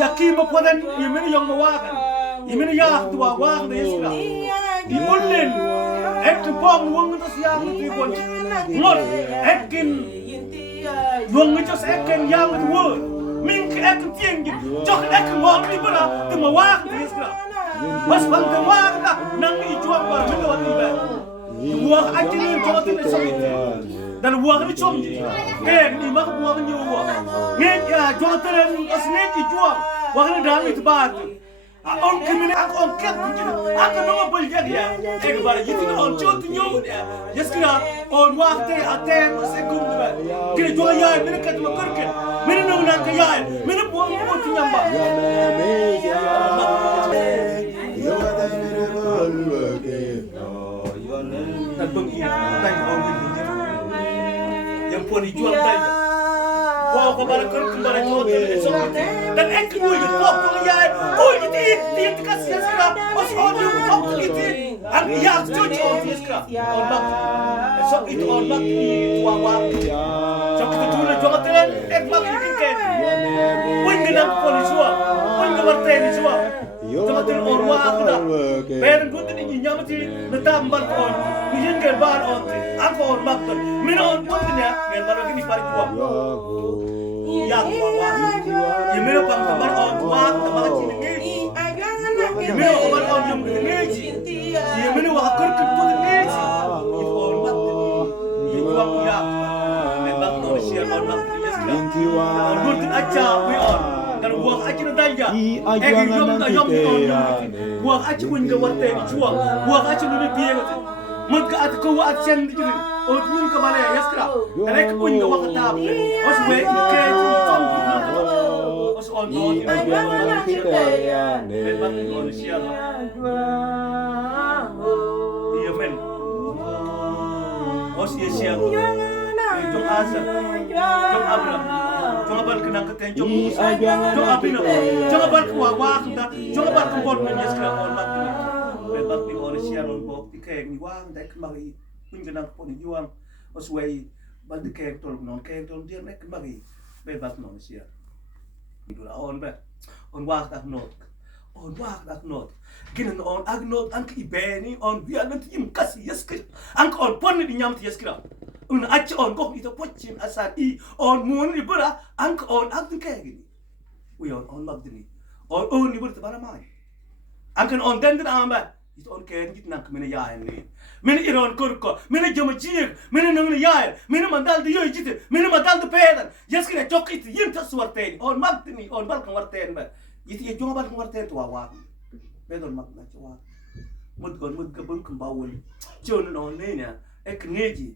yakin mapunan yemini yang mawakan yemini yak tua wang de yesra di ulin ek pong wong tas yang ti bon mot ekin wong ngos ekin yang tu min ek tieng jok ek ngom ni bara ke mawak de yesra mas bang ke wang da nang i juang ba min wa ni ba buah aja ni jual tu sabit dan buah ni com je ni mak buah ni buah ni jual tu asnet jual buah ni dah itu bat on kemana aku on kat aku nama boleh dia bar jadi on jual tu nyawa dia yaskira on waktu aten sekum tu kira jual ya mana kat makar ke mana nak kaya mana buah buah tu nyamba dan bengi tanya orang ini yang pun dijual tanya wow kembali kembali jual dan ek gue itu pop pengen gue itu dia dikasih sekarang pas audio pop itu ang ya cuci sekarang orang so itu orang tua waktu so kita dulu jual telen ek mak itu kan pun genap polis jual pun kemarten jual Tamatin orang aku dah, parent pun tu ni nyamuk ti, letambar on, mungkin gerbar on, aku on makter, mina on pun tu ni, gerbar lagi ni paling kuat, ya kuat, ya mina pang tambar on kuat, tambar cini ni, ya mina obat on yang ni, ya mina wakar pun ni, itu on makter, itu kuat ya, memang tu siapa on makter ya sekarang, on pun aja we on. Dan buang aja nadanya, yom buang aja pun ke warta dijual, buang aja nuri biar tu, mereka at kau at sen itu, oh pun ke mana ya sekarang, dan ek pun ke waktu tap, os we ke tom, os on on, memang manusia lah, iya men, os iya siapa, jom Azam, jom Abraham. Jangan balik kenang keten jom Musa, jom Abino, jangan balik ke wawak dah, jangan balik ke bot menyes kerana orang ni. Lepas ni orang siapa orang bot dikeng ni wang, dah kembali pun kenang pun juang, osway balik dikeng tol non keng tol dia nak kembali, lepas non siapa. Itu lah on ber, on wak dah not, Gina on agnot angk ibeni on biar nanti imkasi yes kerana, angk on pun ni nyam yes kerana. Un aja on kok itu pocin asal I on mun ni bera angk on aku kayak gini. We on mag dini. On ni bera tebara mai. Angkan on dan amba itu on kayak gitu nak mana ya ini. Mana iron kurko, mana jama jir, mana nang ya, mana mandal dia itu, mana mandal tu pedan. Jas kena cok itu yang tak suarten. On mag dini, on bal kemarten ber. Itu ya cuma bal kemarten tu awak. Pedan mag nak awak. Mud kebun kembawul. Jono on ni ya, ek ngeji.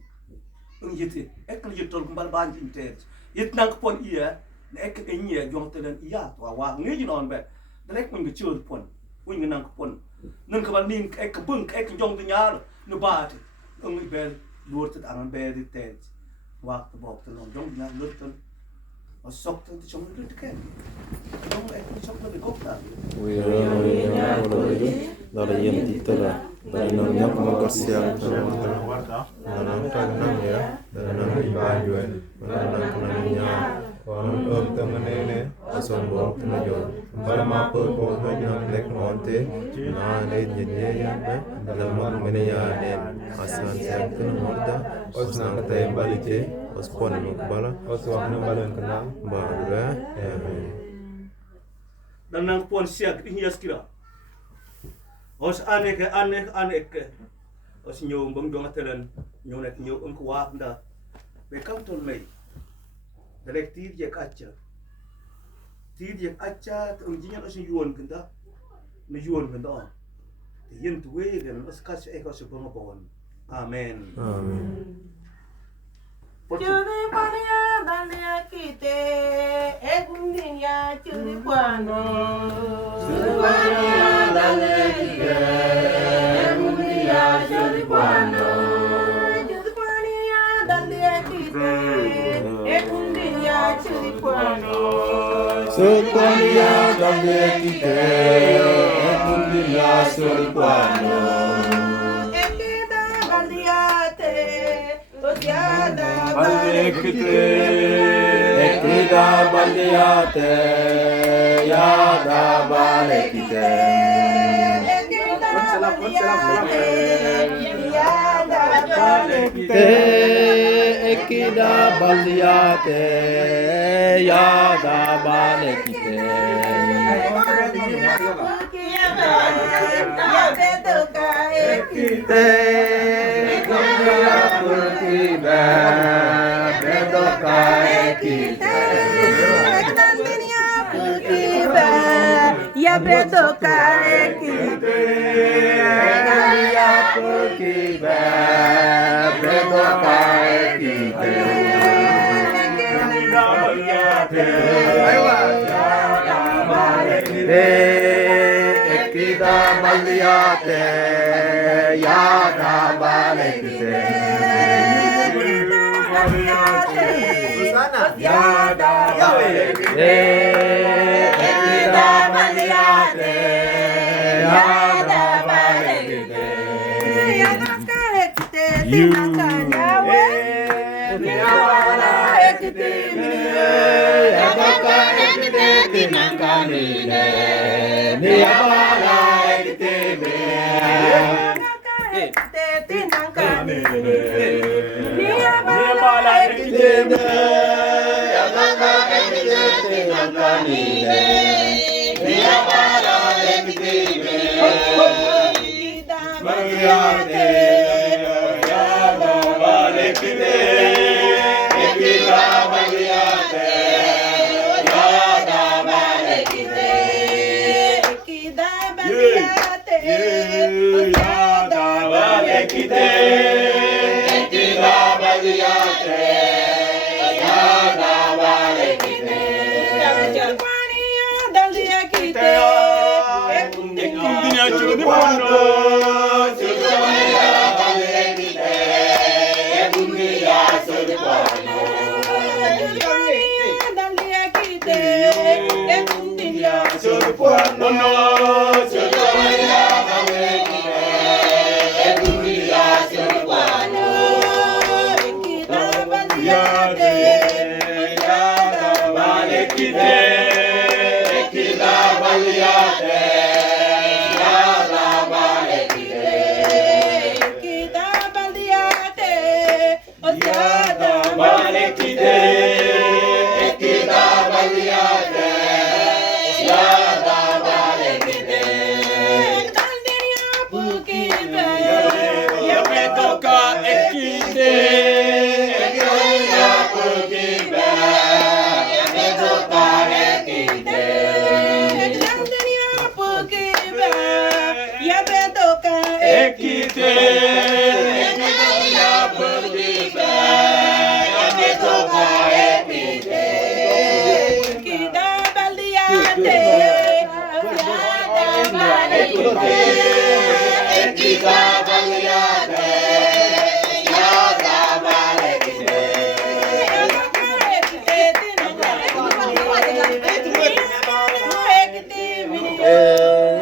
Yiti, ek kan tol kembal banjir inter. Yit nang pon iya, ek enye jong telan iya to wa ngi non be. Dalek mun gecur pon, mun nang pon. Nang kebal nin ek bung ek jong de nyar no baat. Ngi bel luort het aan be dit tet. Wa te bok te non jong nyar lutten. Was sok te chong lut ken. Jong ek sok de kokta. Dari yang titela, dari nanya komunikasi dalam tangan ya, dalam ibadah, dalam nanya, orang teman ini, asal bawa tujuan, pada mampu bawa yang lek monte, nane jenye dalam mana ya nem, asal siap termuda, asal kata balik asal pon mukbala, asal waktu balik kena, baru ya. Dan nang pon siap ini kira. Os anek, os nyom bang dong atelan nyonek nyom kuat dah. Bekam tol mai. Direct tir kaca. Tir kaca unjinya os yuan kenda. Yuan kenda. Yen tuwe kan os kas os pengapon. Amen. Amen. Curi pania dalia kite, egundinya curi puano. Curi pania dalia kite, egundinya curi puano. Curi pania dalia kite, egundinya curi puano. Curi pania dalia kite, egundinya curi puano. Ekida baldiate ya bale kite. Ekida baliate yada bale kite. Ekite bedoka ekite. Ya bedoka ekite. Ya perkibe bedoka ekite. Ekida baliate yada bale kite. Susana yada bale kite. Ekida baliate yada bale kite. You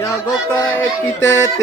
ya goka ekite.